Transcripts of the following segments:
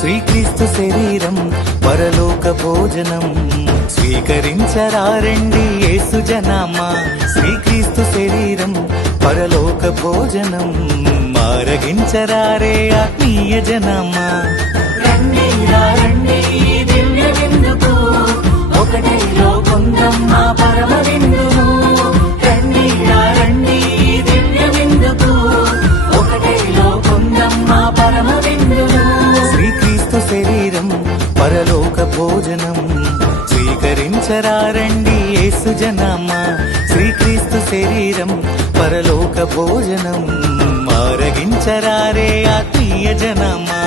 శ్రీక్రీస్తు శరీరం పరలోక భోజనం స్వీకరించరారండి యేసు జనామా. శ్రీక్రీస్తు శరీరం పరలోక భోజనం ఆరగించరారే ఆత్మీయ జనామా. రండి రండి దివ్య విందుకు, ఒకటిలో కొందం మా పరమ విందును. రండి రండి దివ్య విందుకు, ఒకటిలో కొందం మా పరమ విందును. శ్రీక్రీస్తు శరీరం పరలోక భోజనం స్వీకరించరారండి యేసు జనామా. శ్రీక్రీస్తు శరీరం పరలోక భోజనం ఆరగించరారే ఆత్మీయ జనామా.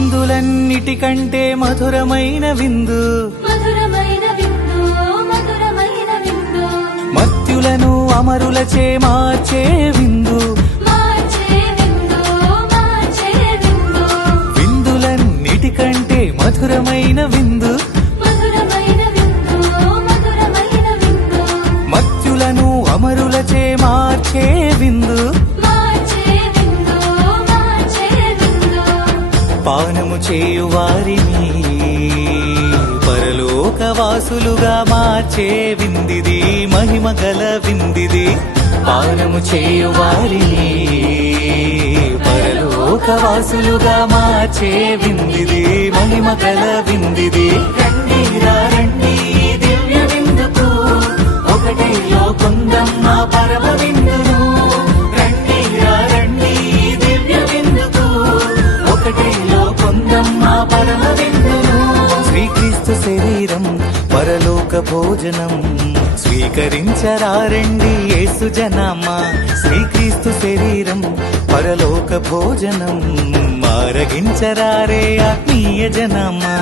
విందులన్నిటికంటే మధురమైన విందు, మధురమైన విందు, మధురమైన విందు. మత్యులను అమరులచే మార్చే విందు, మార్చే విందు, మార్చే విందు. విందులన్నిటికంటే మధురమైన విందు, మధురమైన విందు, మధురమైన విందు. మత్యులను అమరులచే మార్చే విందు. మార్చే విందు, మార్చే విందు. పానము చేయు వారిని పరలోకవాసులుగా మార్చే విందిది, మహిమ గల విందిది. పానము చేయు వారిని పరలోకవాసులుగా మార్చే విందిది, మహిమ గల విందిది. రండి రండి దివ్య విందుకు, ఒకటిలో కొందం మా పరమ విందును. రండి రండి దివ్య విందుకు, ఒకటిలో కొందం మా పరమ విందును. శ్రీక్రీస్తు శరీరం పరలోక భోజనం స్వీకరించరారండి యేసు జనామా. శ్రీక్రీస్తు శరీరం పరలోక భోజనం ఆరగించరారే ఆత్మీయ జనామా.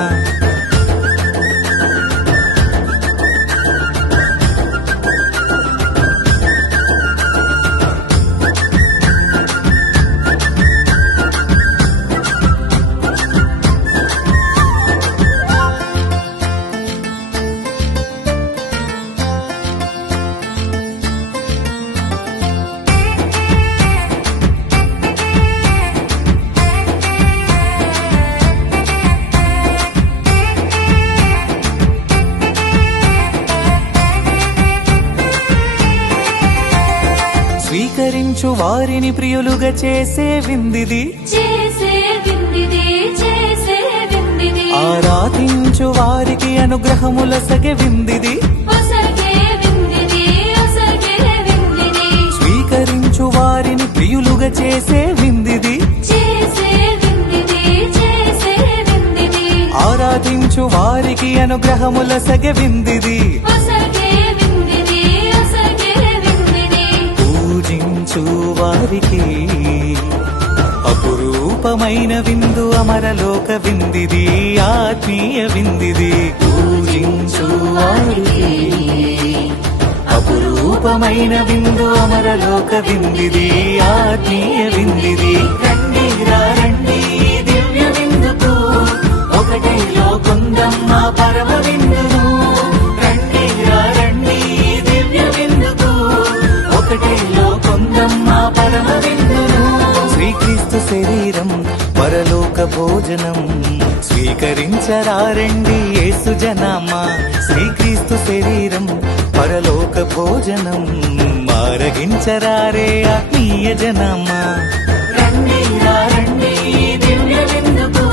స్వీకరించు వారిని ప్రియులుగా చేసే విందిది, చేసే విందిది, చేసే విందిది. ఆరాధించు వారికి అనుగ్రహముల సగె విందిది, ఒసగే విందిది, ఒసగే విందిది. స్వీకరించు వారిని ప్రియులుగా చేసే విందిది, చేసే విందిది, చేసే విందిది. ఆరాధించు వారికి అనుగ్రహముల సగె విందిది, ఒసగే విందిది, ఒసగే విందిది. పూజించు వారికి అపురూపమైన విందు, అమరలోక విందిది, ఆత్మీయ విందిది. పూజించు వారికి అపురూపమైన విందు, అమరలోక విందిది, ఆత్మీయ విందిది. రండి రండి దివ్య విందుకు, ఒకటిలో కొందం మా పరమ విందును. రండి రండి దివ్య విందుకు, ఒకటిలో కొందం మా పరమ విందును. శ్రీక్రీస్తు శరీరం పరలోక పరలోక భోజనం స్వీకరించరారండి యేసు జనామా శ్రీక్రీస్తు శరీరం పరలోక భోజనం ఆరగించరారే ఆత్మీయ జనామా రండి రండి దివ్య విందుకు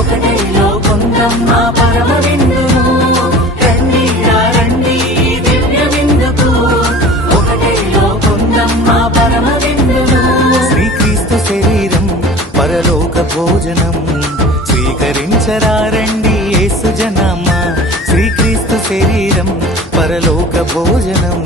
ఒకటిలో కొందాం మా పరమ విందును రండి రండి దివ్య విందుకు ఒకటిలో కొందాం మా పరమ విందును శ్రీక్రీస్తు శరీరం పరలోక భోజనం స్వీకరించరారండి యేసు జనామా శ్రీక్రీస్తు శరీరం పరలోక భోజనం